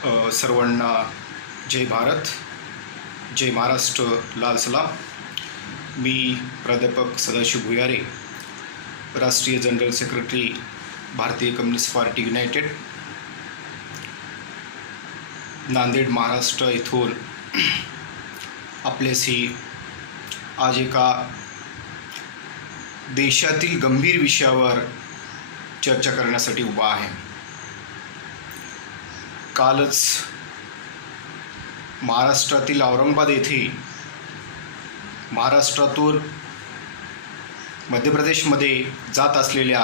सर्वांना जय भारत, जय महाराष्ट्र, लाल सलाम. मी प्राध्यापक सदाशिव भुयारे, राष्ट्रीय जनरल सेक्रेटरी, भारतीय communist party United, Nanded, Maharashtra येथून आपल्याशी आज एका देशातील गंभीर विषयावर चर्चा करण्यासाठी उभा आहे. कालच महाराष्ट्रातील औरंगाबाद येथे महाराष्ट्रातून मध्य प्रदेशमध्ये जात असलेल्या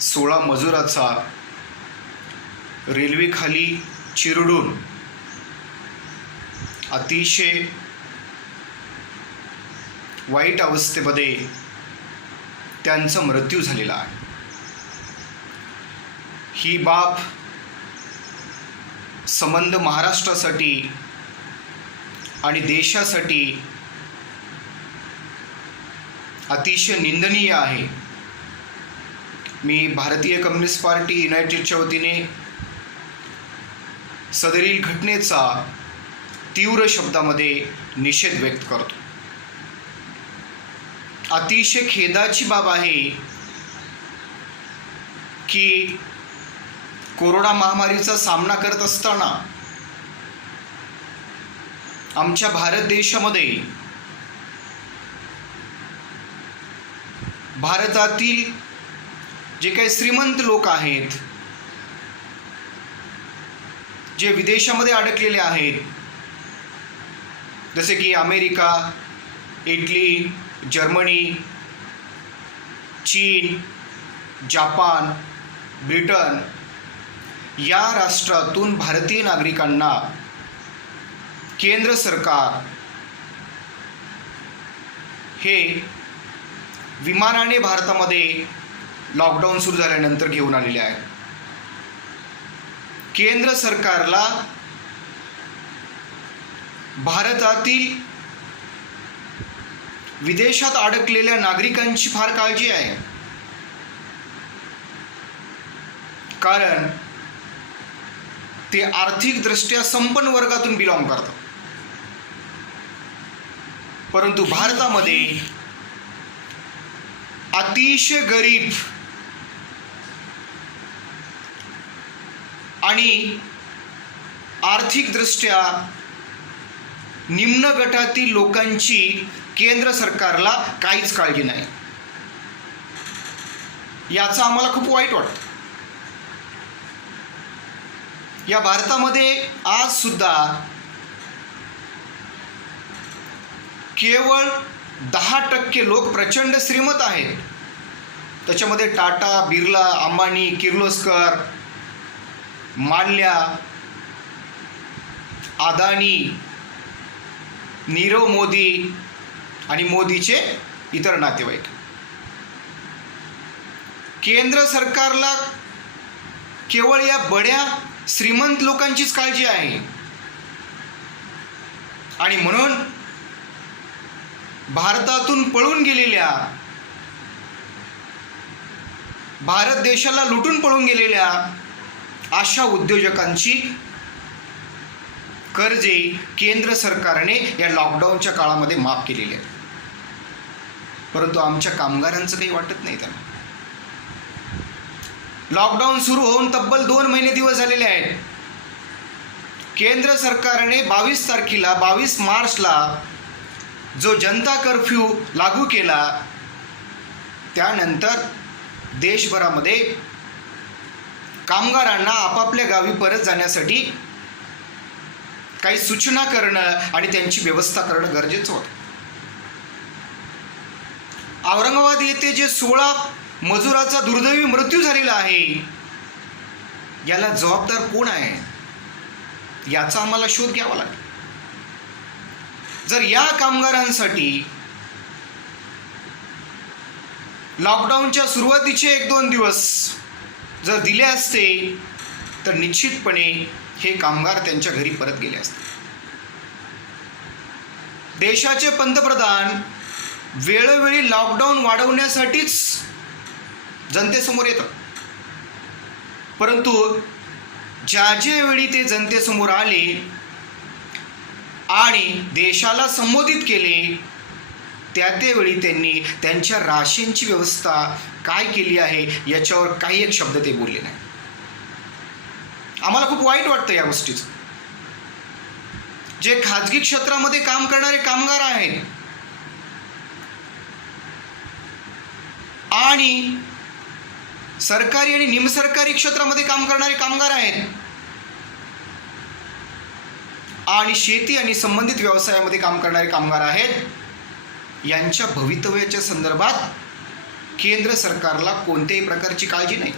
16 मजुराचा रेल्वेखाली चिरडून अतिशय वाईट अवस्थेमध्ये त्यांचा मृत्यू झालेला आहे. ही बाब संबंध महाराष्ट्रासाठी आणि देशासाठी अतिशय निंदनीय आहे. मी भारतीय कम्युनिस्ट पार्टी युनायटेडच्या वतीने सदरील घटनेचा तीव्र शब्दामध्ये निषेध व्यक्त करतो. अतिशय खेदाची बाब आहे की कोरोना महामारीचा सामना करत असताना आमच्या भारत देशामध्ये भारतातील जे काही श्रीमंत लोक आहेत, जे विदेशामध्ये अडकलेले आहेत, जसे की अमेरिका, इटली, जर्मनी, चीन, जापान, ब्रिटन या राष्ट्रातून भारतीय नागरिकांना केंद्र सरकार हे विमानाने भारतामध्ये लॉकडाऊन सुरू झाल्यानंतर घेऊन आलेले आहे. केंद्र सरकारला भारतातील विदेशात अडकलेल्या नागरिकांची फार काळजी आहे. कारण ते आर्थिकदृष्ट्या संपन्न वर्गातून बिलॉंग करतात. परंतु भारतामध्ये अतिशय गरीब आणि आर्थिकदृष्ट्या निम्न गटातील लोकांची केंद्र सरकारला काहीच काळजी नाही. याचं आम्हाला खूप वाईट वाटतं. या भारतामध्ये आज सुद्धा केवळ 10% लोक प्रचंड श्रीमंत आहेत. त्याच्यामध्ये टाटा, बिर्ला, अंबानी, किर्लोस्कर, माल्या, अदानी, नीरव मोदी आणि मोदीचे इतर नातेवाईक. केंद्र सरकारला केवळ या बड्या श्रीमंत लोकांचीच काळजी आहे आणि म्हणून भारतातून पळून गेलेल्या, भारत देशाला लुटून पळून गेलेल्या अशा उद्योजकांची कर्जे केंद्र सरकारने या लॉकडाऊनच्या काळामध्ये माफ केलेली आहे. परंतु आमच्या कामगारांचं काही वाटत नाही. त्यांना लॉकडाऊन सुरू होऊन तब्बल 2 महिने दिवस झालेले आहेत. केंद्र सरकारने 22 मार्चला जो जनता कर्फ्यू लागू केला, त्यानंतर देशभरामध्ये कामगारांना आपापल्या गावी परत जाण्यासाठी काही सूचना करणं आणि त्यांची व्यवस्था करणं गरजेचं होतं. औरंगाबाद येथे जे 16 मजुराचा दुर्दैवी मृत्यू झालेला आहे, याला जबाबदार कोण आहे याचा आम्हाला शोध घ्यावा लागेल. जर या कामगारांसाठी लॉकडाऊनच्या सुरुवातीचे 1-2 दिवस जर दिले असते तर निश्चितपणे हे कामगार त्यांच्या घरी परत गेले असते. देशाचे पंतप्रधान वेळोवेळी लॉकडाऊन वाढवण्यासाठीच जनतेसमोर येतात, परंतु ज्यावेळी ते जनतेसमोर आले आणि देशाला संबोधित केले, त्यावेळी त्यांनी त्यांच्या राशींची व्यवस्था काय केली आहे याच्यावर काही एक शब्द ते बोलले नाही. आम्हाला खूप वाईट वाटतं या गोष्टीचं. जे खाजगी क्षेत्रामध्ये काम करणारे कामगार आहेत आणि सरकारी आणि निमसरकारी क्षेत्रामध्ये काम करणारे कामगार आहेत आणि शेती आणि संबंधित व्यवसायामध्ये काम करणारे कामगार आहेत, यांच्या भवितव्याच्या संदर्भात केंद्र सरकारला कोणत्याही प्रकारची काळजी नाही.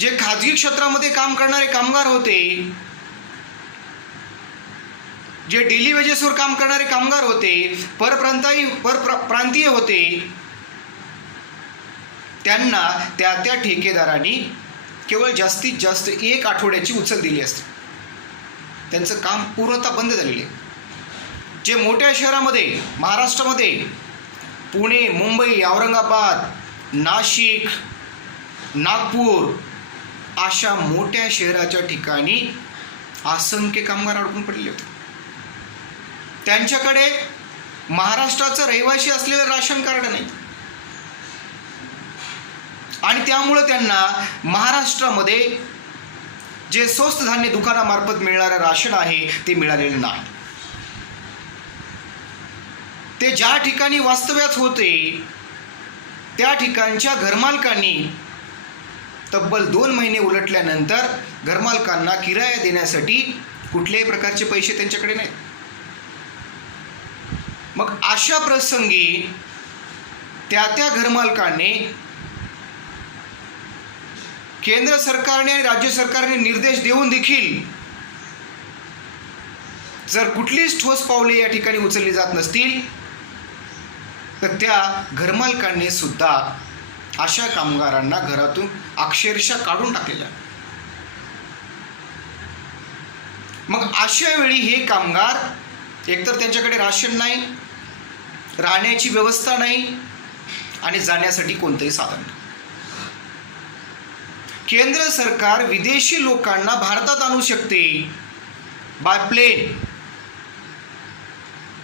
जे खाजगी क्षेत्रामध्ये काम करणारे कामगार होते, जे डेली वेजेसवर काम करणारे कामगार होते, परप्रांतीय होते, त्यांना त्या ठेकेदारांनी केवळ जास्तीत जास्त 1 आठवड्याची उचल दिली असते. त्यांचं काम पूर्णतः बंद झालेले. जे मोठ्या शहरामध्ये महाराष्ट्रामध्ये पुणे, मुंबई, औरंगाबाद, नाशिक, नागपूर अशा मोठ्या शहराच्या ठिकाणी असंख्य कामगार अडकून पडले होते. त्यांच्याकडे महाराष्ट्राचं रहिवासी असलेलं राशन कार्ड नाही आणि त्यामुळं त्यांना महाराष्ट्रामध्ये जे स्वस्त धान्य दुकानामार्फत मिळणारं राशन आहे ते मिळालेलं नाही. ते ज्या ठिकाणी वास्तव्यात होते त्या ठिकाणच्या घरमालकांनी तब्बल 2 महिने उलटल्यानंतर घरमालकांना किराया देण्यासाठी कुठल्याही प्रकारचे पैसे त्यांच्याकडे नाहीत. मग अशा प्रसंगी त्या घरमालकांनी केंद्र सरकारने आणि राज्य सरकारने निर्देश देऊन देखील जर कुठलीच ठोस पावले या ठिकाणी उचलली जात नसतील तर त्या घरमालकांनी सुद्धा अशा कामगारांना घरातून अक्षरशः काढून टाकलेलं. मग अशा वेळी हे कामगार एकतर त्यांच्याकडे राशन नाही, राहण्याची व्यवस्था नाही आणि जाण्यासाठी कोणतंही साधन नाही. केंद्र सरकार विदेशी लोकांना भारतात आणू शकते बाय प्लेन,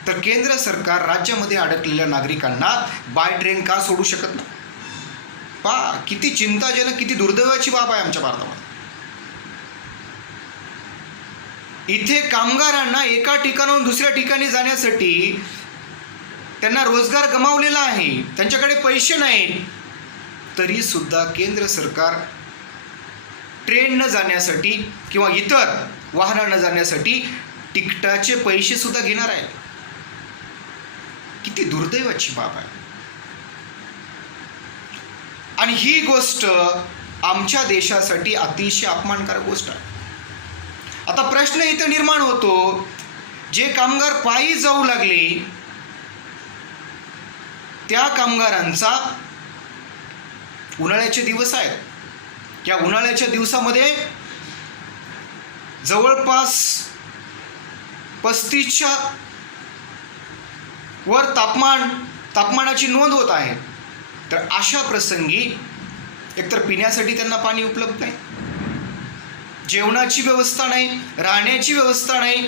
तर केंद्र सरकार राज्यामध्ये अडकलेल्या नागरिकांना बाय ट्रेन का सोडू शकत नाही? किती चिंताजनक, किती दुर्दैवाची बाब आहे आमच्या भारतामध्ये. इथे कामगारांना एका ठिकाणाहून दुसऱ्या ठिकाणी जाण्यासाठी त्यांना रोजगार गमावलेला आहे, त्यांच्याकडे पैसे नाहीत, तरी सुद्धा केंद्र सरकार ट्रेन न जाण्यासाठी किंवा इतर वाहनानं जाण्यासाठी तिकिटाचे पैसे सुद्धा घेणार आहे. किती दुर्दैवाची बाब आहे. आणि ही गोष्ट आमच्या देशासाठी अतिशय अपमानकारक गोष्ट आहे. आता प्रश्न इथं निर्माण होतो, जे कामगार पायी जाऊ लागले त्या कामगारांचा उन्हाळ्याचे दिवस आहेत. या उन्हाळ्याच्या दिवसामध्ये जवळपास 35च्या वर तापमानाची नोंद होत आहे. तर अशा प्रसंगी एकतर पिण्यासाठी त्यांना पाणी उपलब्ध नाही, जेवणाची व्यवस्था नाही, राहण्याची व्यवस्था नाही.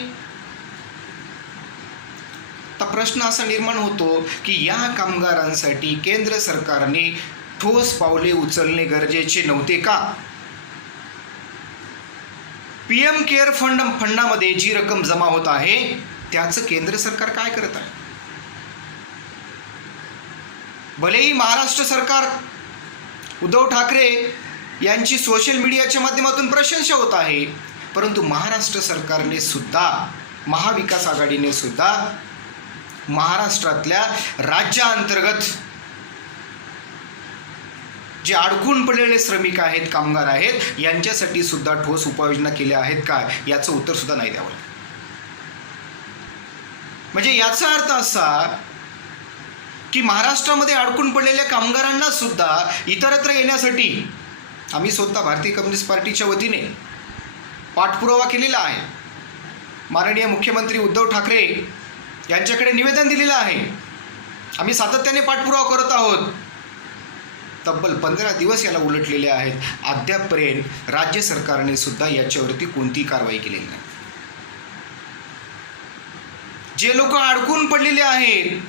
तर प्रश्न असा निर्माण होतो की या कामगारांसाठी केंद्र सरकारने ठोस पावले उचलणे गरजेचे नव्हते का? PM केअर फंडामध्ये जी रक्कम जमा होत आहे त्याचं केंद्र सरकार काय करत आहे? भलेही महाराष्ट्र सरकार, उद्धव ठाकरे यांची सोशल मीडियाच्या माध्यमातून प्रशंसा होत आहे, परंतु महाराष्ट्र सरकारने सुद्धा, महाविकास आघाडीने सुद्धा महाराष्ट्रातल्या राज्याअंतर्गत जे अडकून पडलेले श्रमिक आहेत, कामगार आहेत, यांच्यासाठी सुद्धा ठोस उपाययोजना केल्या आहेत का याचं उत्तर सुद्धा नाही द्यावं. म्हणजे याचा अर्थ असा की महाराष्ट्रामध्ये अडकून पडलेल्या कामगारांना सुद्धा इतरत्र येण्यासाठी आम्ही स्वतः भारतीय कम्युनिस्ट पार्टीच्या वतीने पाठपुरावा केलेला आहे. माननीय मुख्यमंत्री उद्धव ठाकरे यांच्याकडे निवेदन दिलेलं आहे. आम्ही सातत्याने पाठपुरावा करत आहोत तब्बल 15 दिवस याला उलटलेले आहेत. अद्यापपर्यंत राज्य सरकारने सुद्धा याच्यावरती कोणतीही कारवाई केलेली नाही. जे लोक अडकून पडलेले आहेत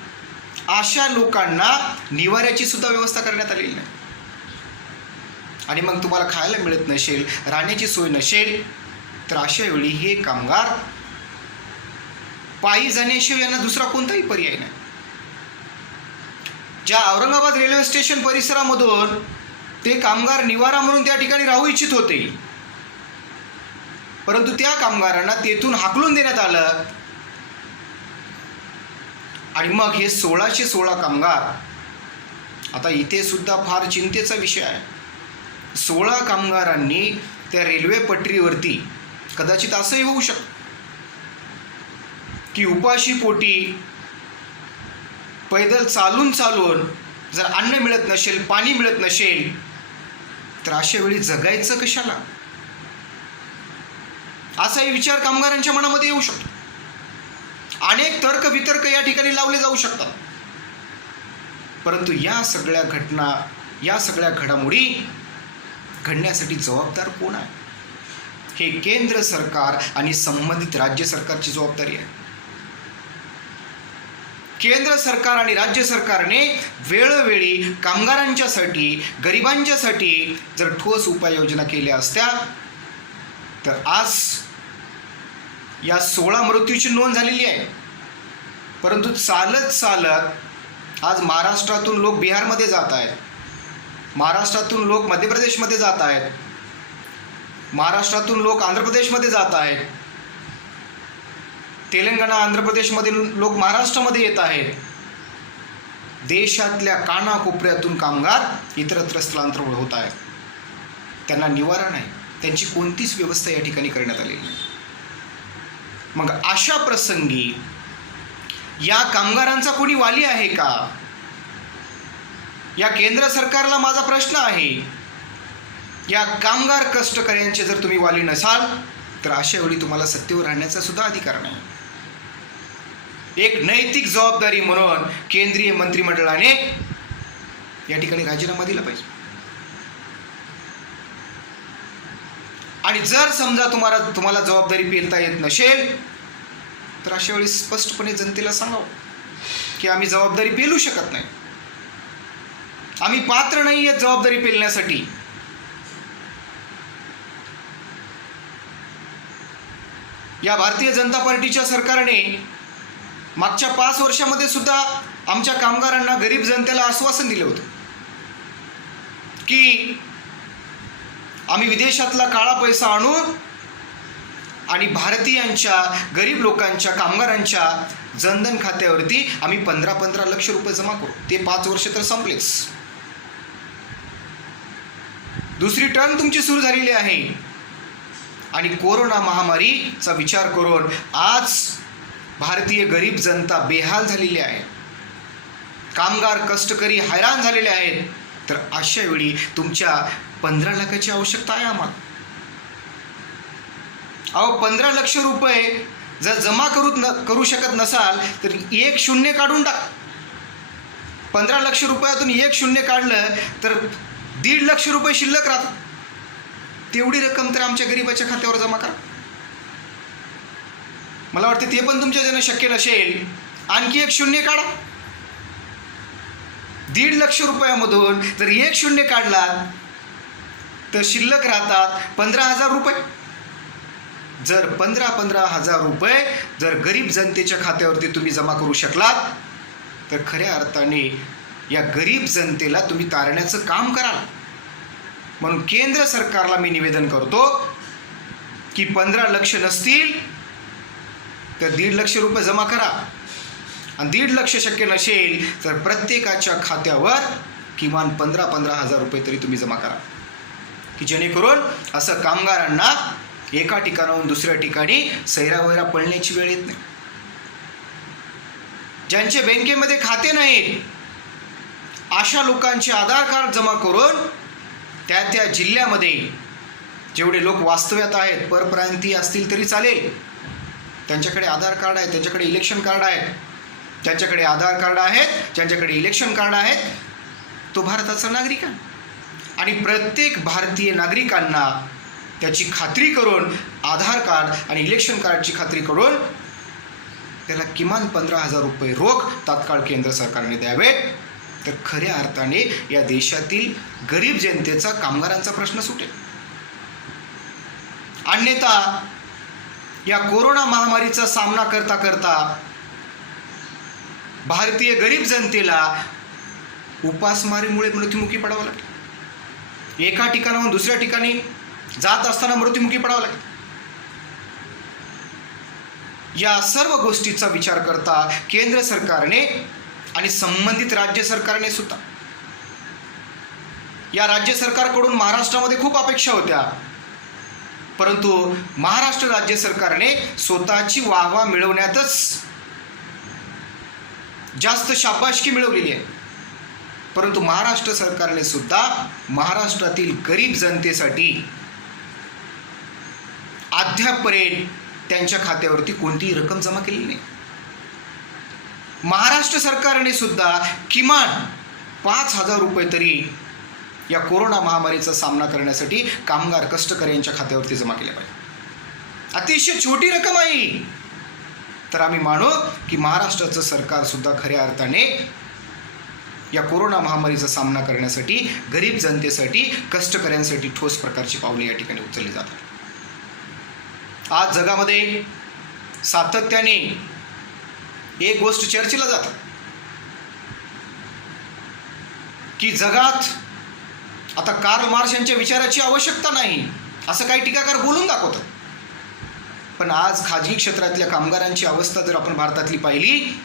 अशा लोकांना निवाऱ्याची सुद्धा व्यवस्था करण्यात आलेली नाही. आणि मग तुम्हाला खायला मिळत नसेल, राहण्याची सोय नसेल, तर अशा वेळी हे कामगार पायी जाण्याशिवाय यांना दुसरा कोणताही पर्याय नाही. ज्या औरंगाबाद रेल्वे स्टेशन परिसरामधून ते कामगार निवारा म्हणून त्या ठिकाणी राहू इच्छित होते, परंतु त्या कामगारांना तेथून हाकलून देण्यात आलं. आणि मग हे 1616 कामगार, आता इथे सुद्धा फार चिंतेचा विषय आहे. 16 कामगारांनी त्या रेल्वे पटरीवरती, कदाचित असंही होऊ शकतं की उपाशी पोटी पैदल चालून जर अन्न मिळत नसेल, पाणी मिळत नसेल, तर अशा वेळी जगायचं कशाला, असाही विचार कामगारांच्या मनामध्ये येऊ शकतो. अनेक तर्क वितर्क या ठिकाणी लावले जाऊ शकतात. परंतु या सगळ्या घटना, या सगळ्या घडामोडी घडण्यासाठी जबाबदार कोण आहे? हे केंद्र सरकार आणि संबंधित राज्य सरकारची जबाबदारी आहे. केंद्र सरकार आणि राज्य सरकारने वेळोवेळी कामगारांच्यासाठी, गरिबांच्यासाठी जर ठोस उपाययोजना केल्या असत्या तर आज या 16 मृत्यूची नोंद झालेली आहे. परंतु चालत आज महाराष्ट्रातून लोक बिहारमध्ये जात आहेत, महाराष्ट्रातून लोक मध्य प्रदेशमध्ये जात आहेत, महाराष्ट्रातून लोक आंध्र प्रदेशमध्ये जात आहेत, तेलंगणा आंध्र प्रदेशमधील लोक महाराष्ट्रामध्ये येत आहेत. देशातल्या कानाकोपऱ्यातून कामगार इतरत्र स्थलांतर होत आहेत. त्यांना निवारा नाही, त्यांची कोणतीच व्यवस्था या ठिकाणी करण्यात आलेली नाही. मग अशा प्रसंगी या कामगारांचा कोणी वाली आहे का? या केंद्र सरकारला माझा प्रश्न आहे. या कामगार कष्टकऱ्यांचे जर तुम्ही वाली नसाल तर अशा वेळी तुम्हाला सत्तेवर राहण्याचा सुद्धा अधिकार नाही. एक नैतिक जबाबदारी म्हणून केंद्रीय मंत्रिमंडळाने या ठिकाणी राजीनामा दिला पाहिजे. आणि जर समजा तुम्हाला जबाबदारी पेलता येत नसेल तर अशा वेळी स्पष्टपणे जनतेला सांगावं की आम्ही जबाबदारी पेलू शकत नाही, आम्ही पात्र नाही आहेत जबाबदारी पेलण्यासाठी. या भारतीय जनता पार्टीच्या सरकारने मागच्या 5 वर्षामध्ये सुद्धा आमच्या कामगारांना, गरीब जनतेला आश्वासन दिलं होतं की आम्ही विदेशातला काळा पैसा आणून आणि भारतीयांच्या, गरीब लोकांच्या, कामगारांच्या जनधन खात्यावरती आम्ही 15-15 लक्ष रुपये जमा करू. ते 5 वर्ष तर संपलेच. दुसरी टर्म तुमची सुरू झालेली आहे. आणि कोरोना महामारीचा विचार करून आज भारतीय गरीब जनता बेहाल झालेली आहे, कामगार कष्टकरी हैराण झालेले आहेत. तर अशा वेळी तुमच्या 15 लाखाची आवश्यकता आहे आम्हाला. 15 लक्ष रुपये जर जमा करू शकत नसाल तर 1 शून्य काढून टाक. 15 लक्ष रुपयातून 1 शून्य काढलं तर 1.5 लाख रुपये शिल्लक राहतात. तेवढी रक्कम तर आमच्या गरिबाच्या खात्यावर जमा करा. मला वाटतं ते पण तुमच्याच्यानं शक्य नसेल. आणखी 1 शून्य काढा. 1.5 लाख रुपयामधून जर 1 शून्य काढला तर शिल्लक राहतात 15,000 रुपये. जर 15,000 रुपये जर गरीब जनतेच्या खात्यावरती तुम्ही जमा करू शकलात तर खऱ्या अर्थाने या गरीब जनतेला तुम्ही तारण्याचं काम कराल. म्हणून केंद्र सरकारला मी निवेदन करतो की 15 लक्ष नसतील तर 1.5 लाख रुपये जमा करा. आणि 1.5 लाख शक्य नसेल तर प्रत्येकाच्या खात्यावर किमान 15,000 रुपये तरी तुम्ही जमा करा, की जेणेकरून असं कामगारांना एका ठिकाणाहून दुसऱ्या ठिकाणी सैरावैरा पळण्याची वेळ येत नाही. ज्यांचे बँकेमध्ये खाते नाहीत अशा लोकांचे आधार कार्ड जमा करून त्या जिल्ह्यामध्ये जेवढे लोक वास्तव्यात आहेत, परप्रांतीय असतील तरी चालेल, त्यांच्याकडे आधार कार्ड आहे, त्यांच्याकडे इलेक्शन कार्ड आहे, ज्यांच्याकडे आधार कार्ड आहेत, ज्यांच्याकडे इलेक्शन कार्ड आहेत, तो भारताचा नागरिक आहे आणि प्रत्येक भारतीय नागरिकांना त्याची खात्री करून आधार कार्ड आणि इलेक्शन कार्डची खात्री करून त्याला किमान 15,000 रुपये रोख तात्काळ केंद्र सरकारने द्यावेत, तर खऱ्या अर्थाने या देशातील गरीब जनतेचा, कामगारांचा प्रश्न सुटेल. अन्यथा या कोरोना महामारीचा सामना करता करता भारतीय गरीब जनतेला उपासमारीमुळे मृत्युमुखी पडावं लागेल. एका ठिकाणाहून दुसऱ्या ठिकाणी जात असताना मृत्युमुखी पडावं लागेल. या सर्व गोष्टीचा विचार करता केंद्र सरकारने आणि संबंधित राज्य सरकारने सुद्धा, या राज्य सरकारकडून महाराष्ट्रामध्ये खूप अपेक्षा होत्या, परंतु महाराष्ट्र राज्य सरकारने स्वतःची वाहवा मिळवण्यातच जास्त शाबासकी मिळवलेली आहे. परंतु महाराष्ट्र सरकारने सुद्धा महाराष्ट्रातील गरीब जनतेसाठी अद्यापपर्यंत त्यांच्या खात्यावरती कोणतीही रक्कम जमा केलेली नाही. महाराष्ट्र सरकारने सुद्धा किमान 5,000 रुपये तरी या कोरोना महामारीचा सामना करण्यासाठी कामगार, कष्टकरी यांच्या खात्यावरती जमा केल्या पाहिजे. अतिशय छोटी रक्कम आहे, तर आम्ही मानू की महाराष्ट्राचं सरकार सुद्धा खऱ्या अर्थाने या कोरोना महामारीचा सामना करण्यासाठी गरीब जनतेसाठी, कष्टकऱ्यांसाठी ठोस प्रकारची पावले या ठिकाणी उचलली जातात. आज जगामध्ये सातत्याने एक गोष्ट चर्चेला जातात की जगात आता कार्ल मार्क्स यांच्या विचाराची आवश्यकता नाही, असं काही टीकाकार बोलून दाखवतात. पण आज खाजगी क्षेत्रातल्या कामगारांची अवस्था जर आपण भारतातली पाहिली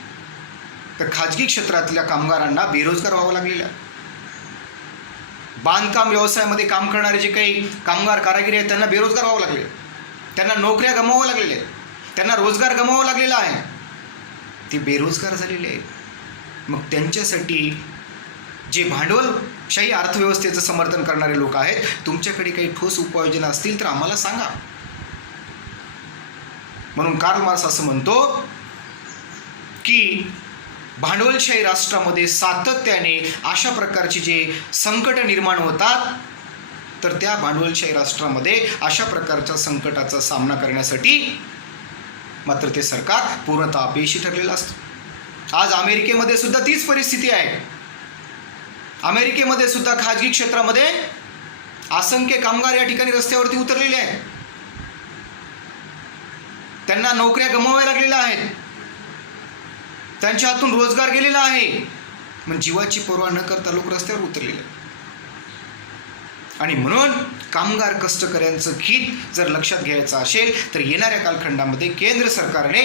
तर खाजगी क्षेत्रातल्या कामगारांना बेरोजगार व्हावं लागलेलं आहे. बांधकाम व्यवसायामध्ये काम करणारे जे काही कामगार, कारागिरी आहेत त्यांना बेरोजगार व्हावं लागले, त्यांना नोकऱ्या गमावाव्या लागलेल्या आहेत, त्यांना रोजगार गमावावा लागलेला आहे, ते बेरोजगार झालेले आहेत. मग त्यांच्यासाठी जे भांडवलशाही अर्थव्यवस्थेचं समर्थन करणारे लोक आहेत, तुमच्याकडे काही ठोस उपाययोजना असतील तर आम्हाला सांगा. म्हणून कार्ल मार्क्स असं म्हणतो की भांडवलशाही राष्ट्रामध्ये सातत्याने अशा प्रकारचे जे संकट निर्माण होतात, तर त्या भांडवलशाही राष्ट्रामध्ये अशा प्रकारच्या संकटाचा सामना करण्यासाठी मात्र ते सरकार पूर्णतः अपयशी ठरलेलं असतं. आज अमेरिकेमध्ये सुद्धा तीच परिस्थिती आहे. अमेरिकेमध्ये सुद्धा खाजगी क्षेत्रामध्ये असंख्य कामगार या ठिकाणी रस्त्यावरती उतरलेले आहेत. त्यांना नोकऱ्या गमावाव्या लागलेल्या आहेत, त्यांच्या हातून रोजगार गेलेला आहे, मग जीवाची पर्वा न करता लोक रस्त्यावर उतरलेले आहेत. आणि म्हणून कामगार, कष्टकऱ्यांचं हित जर लक्षात घ्यायचं असेल तर येणाऱ्या कालखंडामध्ये केंद्र सरकारने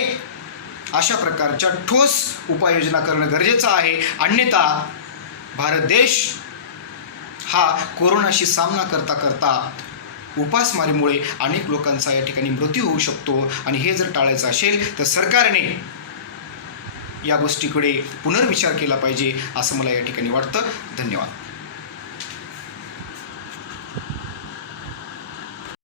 अशा प्रकारच्या ठोस उपाययोजना करणं गरजेचं आहे. अन्यथा भारत देश हा कोरोनाशी सामना करता करता उपासमारीमुळे अनेक लोकांचा या ठिकाणी मृत्यू होऊ शकतो. आणि हे जर टाळायचं असेल तर सरकारने या गोष्टीकडे पुनर्विचार केला पाहिजे असं मला या ठिकाणी वाटतं. धन्यवाद.